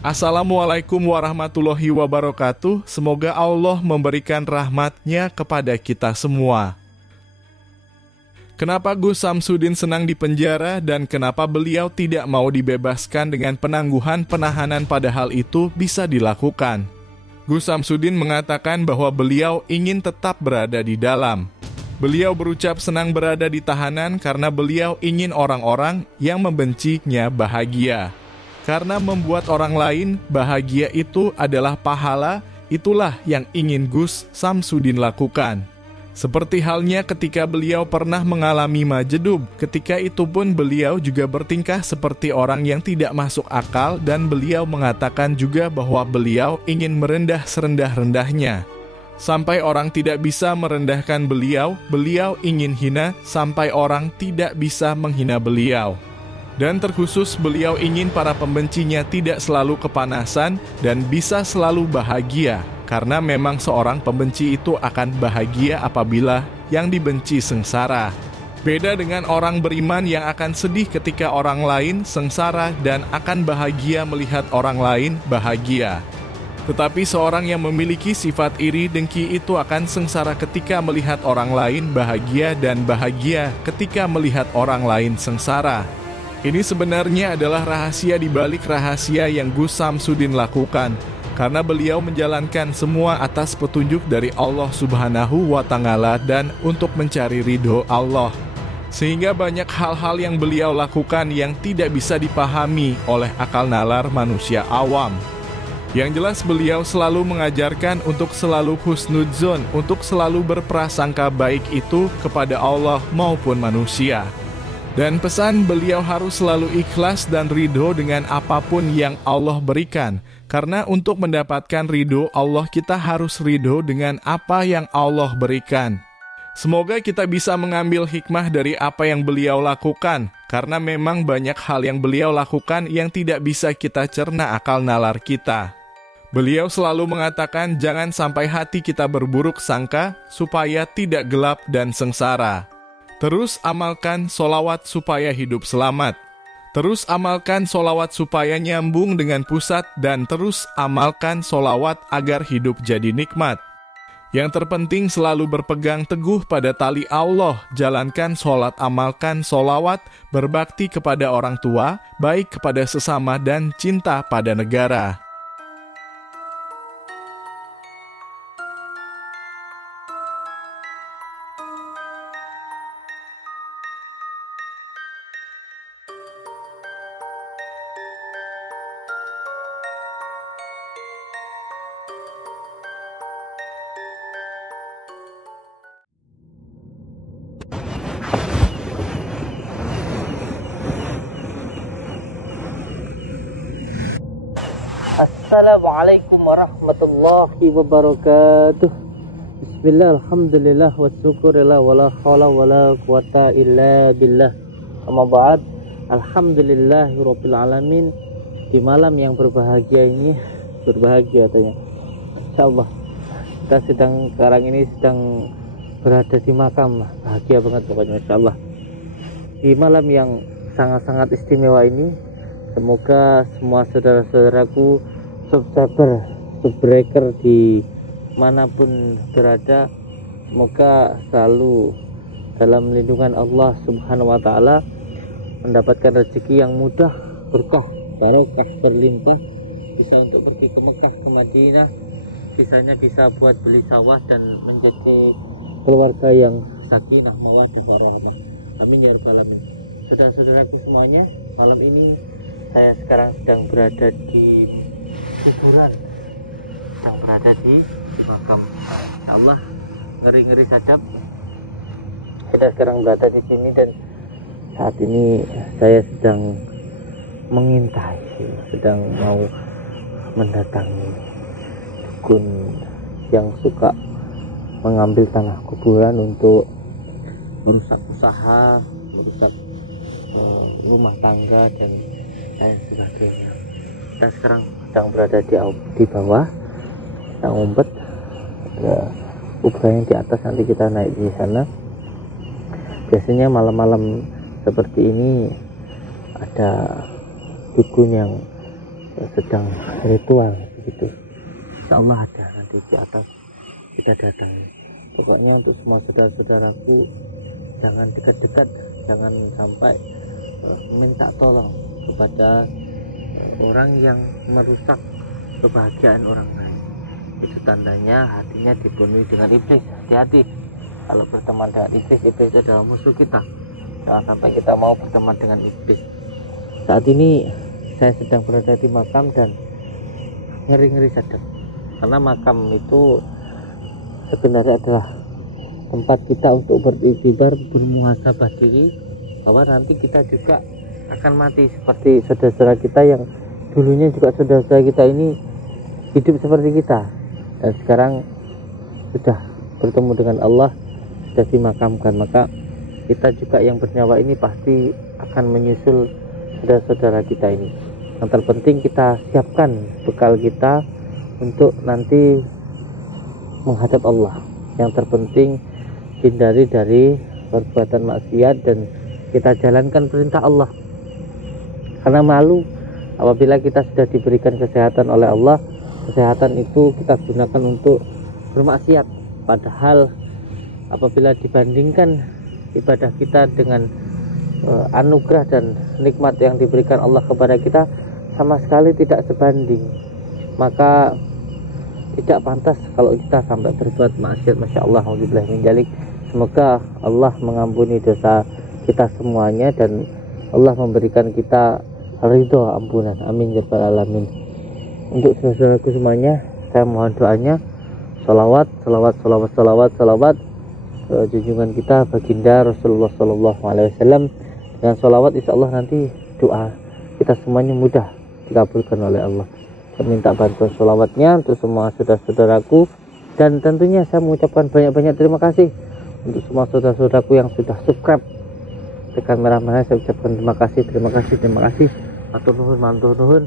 Assalamualaikum warahmatullahi wabarakatuh. Semoga Allah memberikan rahmat-Nya kepada kita semua. Kenapa Gus Samsudin senang dipenjara dan kenapa beliau tidak mau dibebaskan dengan penangguhan penahanan padahal itu bisa dilakukan? Gus Samsudin mengatakan bahwa beliau ingin tetap berada di dalam. Beliau berucap senang berada di tahanan karena beliau ingin orang-orang yang membencinya bahagia. Karena membuat orang lain bahagia itu adalah pahala, itulah yang ingin Gus Samsudin lakukan. Seperti halnya ketika beliau pernah mengalami majedub, ketika itu pun beliau juga bertingkah seperti orang yang tidak masuk akal dan beliau mengatakan juga bahwa beliau ingin merendah serendah-rendahnya. Sampai orang tidak bisa merendahkan beliau, beliau ingin hina sampai orang tidak bisa menghina beliau. Dan terkhusus beliau ingin para pembencinya tidak selalu kepanasan dan bisa selalu bahagia. Karena memang seorang pembenci itu akan bahagia apabila yang dibenci sengsara. Beda dengan orang beriman yang akan sedih ketika orang lain sengsara dan akan bahagia melihat orang lain bahagia. Tetapi seorang yang memiliki sifat iri dengki itu akan sengsara ketika melihat orang lain bahagia dan bahagia ketika melihat orang lain sengsara. Ini sebenarnya adalah rahasia di balik rahasia yang Gus Samsudin lakukan, karena beliau menjalankan semua atas petunjuk dari Allah Subhanahu wa Ta'ala dan untuk mencari ridho Allah. Sehingga banyak hal-hal yang beliau lakukan yang tidak bisa dipahami oleh akal nalar manusia awam. Yang jelas beliau selalu mengajarkan untuk selalu husnudzon, untuk selalu berprasangka baik itu kepada Allah maupun manusia. Dan pesan beliau harus selalu ikhlas dan ridho dengan apapun yang Allah berikan. Karena untuk mendapatkan ridho Allah kita harus ridho dengan apa yang Allah berikan. Semoga kita bisa mengambil hikmah dari apa yang beliau lakukan. Karena memang banyak hal yang beliau lakukan yang tidak bisa kita cerna akal nalar kita. Beliau selalu mengatakan jangan sampai hati kita berburuk sangka supaya tidak gelap dan sengsara. Terus amalkan solawat supaya hidup selamat. Terus amalkan solawat supaya nyambung dengan pusat dan terus amalkan solawat agar hidup jadi nikmat. Yang terpenting selalu berpegang teguh pada tali Allah, jalankan sholat, amalkan solawat, berbakti kepada orang tua, baik kepada sesama dan cinta pada negara. Assalamualaikum warahmatullahi wabarakatuh. Bismillah, alhamdulillah, wa syukurillah, wa la hawla wa la quwata illa billah. Amma ba'd, alhamdulillahi rabbil alamin. Di malam yang berbahagia ini, berbahagia katanya, insyaallah kita sekarang ini sedang berada di makam. Bahagia banget pokoknya, insyaallah. Di malam yang sangat-sangat istimewa ini, semoga semua saudara-saudaraku subscriber, subbreaker di manapun berada, semoga selalu dalam lindungan Allah Subhanahu wa Ta'ala, mendapatkan rezeki yang mudah, berkah, barokah, berlimpah, bisa untuk pergi ke Mekah, ke Madinah, sisanya bisa buat beli sawah dan menjaga keluarga yang sakinah, mawaddah, warahmah. Amin ya rabbal alamin. Saudara-saudaraku semuanya, malam ini saya sekarang sedang berada di kuburan, sedang berada di makam. Insyaallah ngeri-ngeri saja. Kita sekarang berada di sini dan saat ini saya sedang mengintai, sedang mau mendatangi dukun yang suka mengambil tanah kuburan untuk merusak usaha, merusak rumah tangga dan lain sebagainya. Kita sekarang sedang berada di bawah, kita ngumpet, ada kuburan yang di atas, nanti kita naik di sana. Biasanya malam-malam seperti ini ada dukun yang sedang ritual begitu. Insya Allah ada nanti di atas kita datang. Pokoknya untuk semua saudara-saudaraku, jangan dekat-dekat, jangan sampai minta tolong kepada orang yang merusak kebahagiaan orang lain. Itu tandanya hatinya dipenuhi dengan iblis. Hati-hati kalau berteman dengan iblis. Iblis itu adalah musuh kita. Jangan sampai kita mau berteman dengan iblis. Saat ini saya sedang berada di makam dan ngeri-ngeri sedap, karena makam itu sebenarnya adalah tempat kita untuk beriktibar, bermuhasabah diri bahwa nanti kita juga akan mati seperti saudara-saudara kita yang dulunya juga saudara-saudara kita ini hidup seperti kita dan sekarang sudah bertemu dengan Allah, sudah dimakamkan. Maka kita juga yang bernyawa ini pasti akan menyusul saudara-saudara kita ini. Yang terpenting kita siapkan bekal kita untuk nanti menghadap Allah. Yang terpenting hindari dari perbuatan maksiat dan kita jalankan perintah Allah. Karena malu apabila kita sudah diberikan kesehatan oleh Allah, kesehatan itu kita gunakan untuk bermaksiat. Padahal apabila dibandingkan ibadah kita dengan anugerah dan nikmat yang diberikan Allah kepada kita, sama sekali tidak sebanding. Maka tidak pantas kalau kita sampai berbuat maksiat. Masya Allah, alhamdulillah menjalik. Semoga Allah mengampuni dosa kita semuanya dan Allah memberikan kita ridho ampunan. Amin ya rabbal alamin. Untuk saudaraku semuanya, saya mohon doanya. Salawat junjungan kita baginda Rasulullah Sallallahu Alaihi Wasallam. Dengan salawat insya Allah nanti doa kita semuanya mudah dikabulkan oleh Allah. Saya minta bantuan salawatnya untuk semua saudara-saudaraku, dan tentunya saya mengucapkan banyak-banyak terima kasih untuk semua saudara-saudaraku yang sudah subscribe. Tekan merah-merah saya ucapkan terima kasih. Matur nuhun.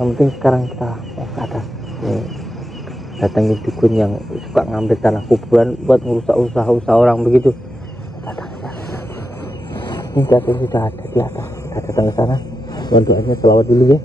Yang penting sekarang kita ke atas nih, datangi dukun yang suka ngambil tanah kuburan buat merusak usaha-usaha orang begitu. Datang ke sana. Ini jatuh sudah ada di atas. Kita datang ke sana. Mohon doanya, selawat dulu ya.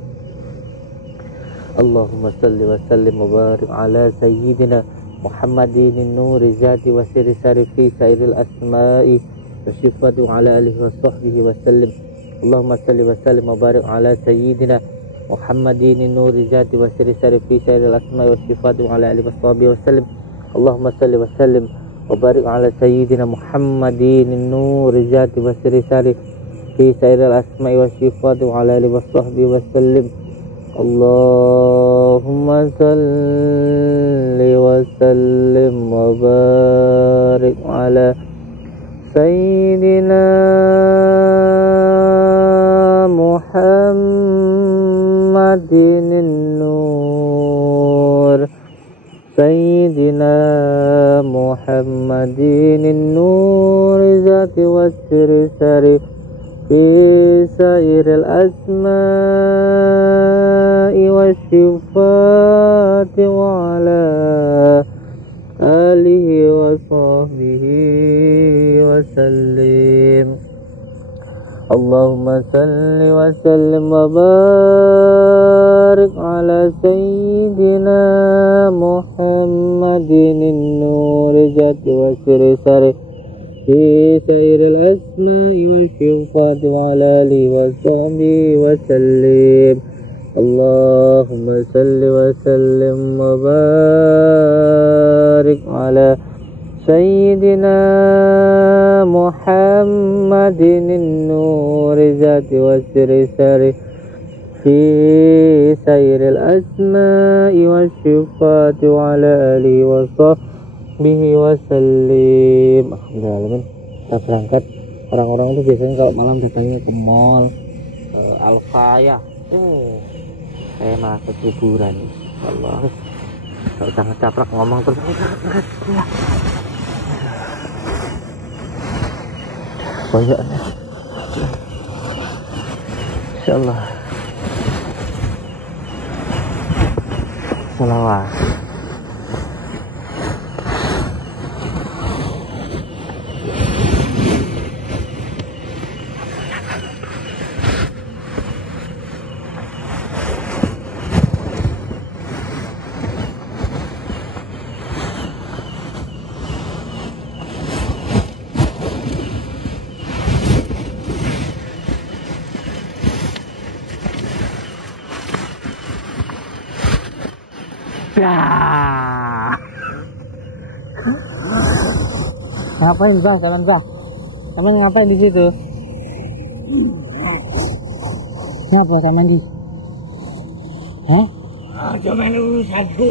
Allahumma salli wa sallim wa barik ala sayyidina Muhammadin nuri zati wa siri sarifi sairil asma'i wa syifatu ala alihi wa sahbihi wa sallim. Allahumma salli wa sallim wa barik ala sayyidina Muhammadin nuri zati wa siri sarifi sairil asma'i wa syifatu ala alihi wa sahbihi wa sallim. Allahumma salli wa sallim wa barik ala sayyidina Muhammadin nuri zati wa siri sarifi sairil asma'i wa syifatu ala alihi wa sahbihi wa sallim. Allahumma salli wa sallim wa barik ala sayyidina Muhammadin nur sayyidina Muhammadin nur zati wa siri sari fi sairil asma'i wa syifati wa ala alihi wa sahbihi wa sallim. Allahumma salli wa sallim wa barik ala sayyidina Muhammadin nuri zati wa siri sari fi sairil asma'i wa syifati wa ala alihi wa sahbihi wa sallim. Allahumma salli wa sallim wa barik ala sayyidina Muhammadin nuri zati wa siri sari في سير الأسماء والصفات وعلى آله وصحبه وسلم. Alhamdulillah, kita berangkat. Orang-orang itu biasanya kalau malam datangnya ke mall, ke Alfaya. Saya malah ke kuburan. Allah, kalau jangan caprak ngomong terus. Banyaknya. Insyaallah. Salawat. Ngapain Zah? Jalan Zah. Kamu ngapain di situ? Ngapa saya mandi? Hah? Cuma urusanku.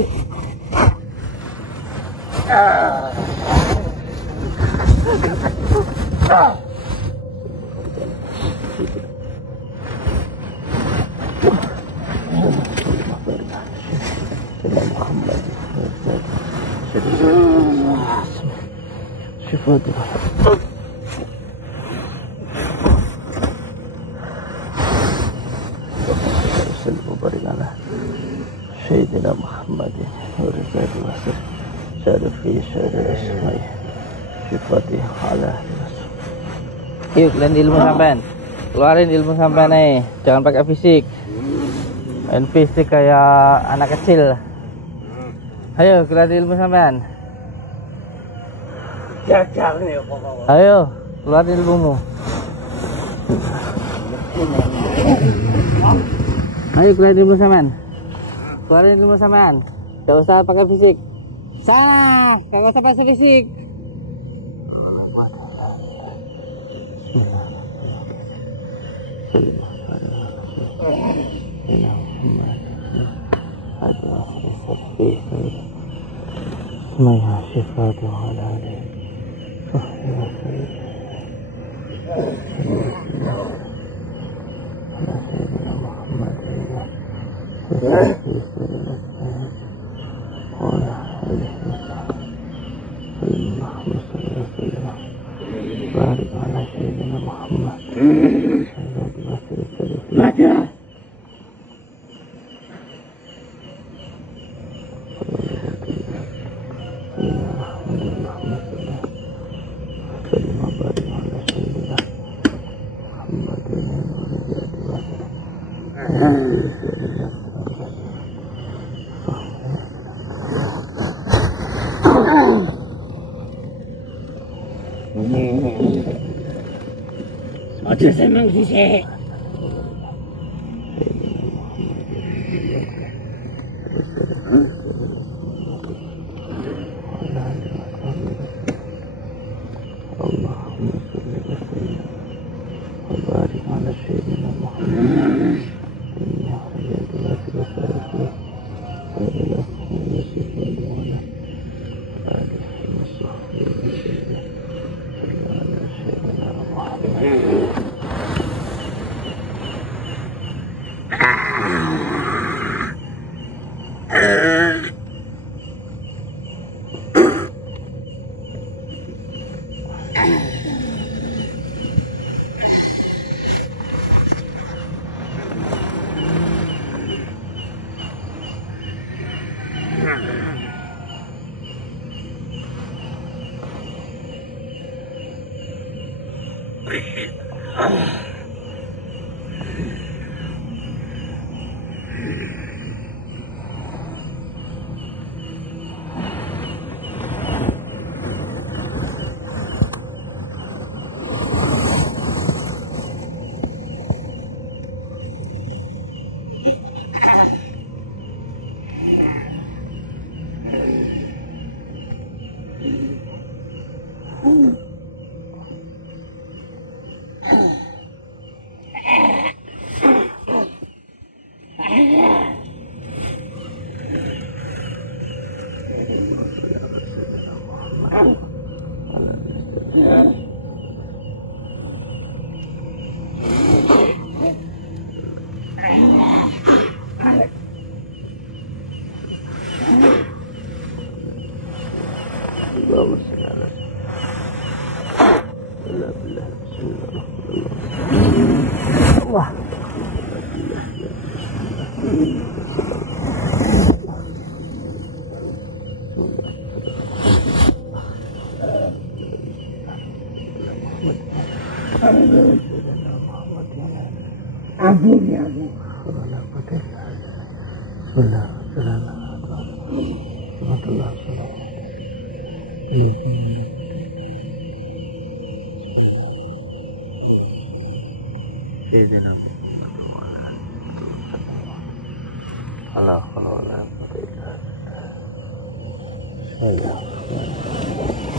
Sayyidina Muhammadin wa rizqi wasir syarafi syarasmai sifati ala. Yuk, kalian ilmu sampean. Keluarin ilmu sampean nih. Jangan pakai fisik. Main fisik kayak anak kecil. Ayo, keluarin ilmu sampean. Jajal nih pokoknya. Ayo, keluarin ilmumu. Ayo, keluarin ilmu sampean. Keluarin ilmu sampean. Gak usah pakai fisik. Sana, gak usah pakai fisik. Aja senang sih. Allah. Ampun ya Allah.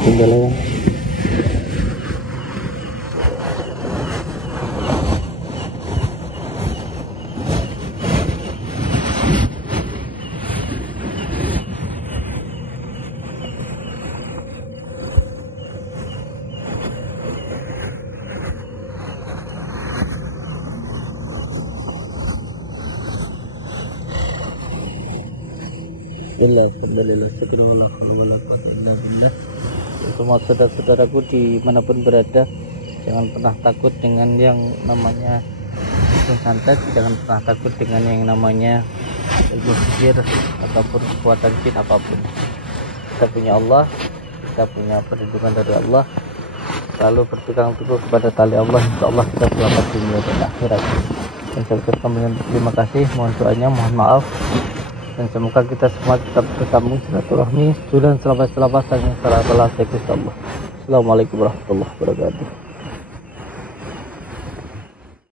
Tinggal ya. Semua saudara-saudaraku dimanapun berada, jangan pernah takut dengan yang namanya santet, jangan pernah takut dengan yang namanya ilmu sihir ataupun kekuatan jin apapun. Kita punya Allah, kita punya perlindungan dari Allah, selalu berpegang teguh kepada tali Allah, insya Allah kita selamat dunia dan akhirat. Dan saya ucapkan terima kasih, mohon doanya, mohon maaf, dan semoga kita semua tetap bersambung silaturahmi dan selamat-selamat dan salam Allah. Assalamualaikum warahmatullahi wabarakatuh.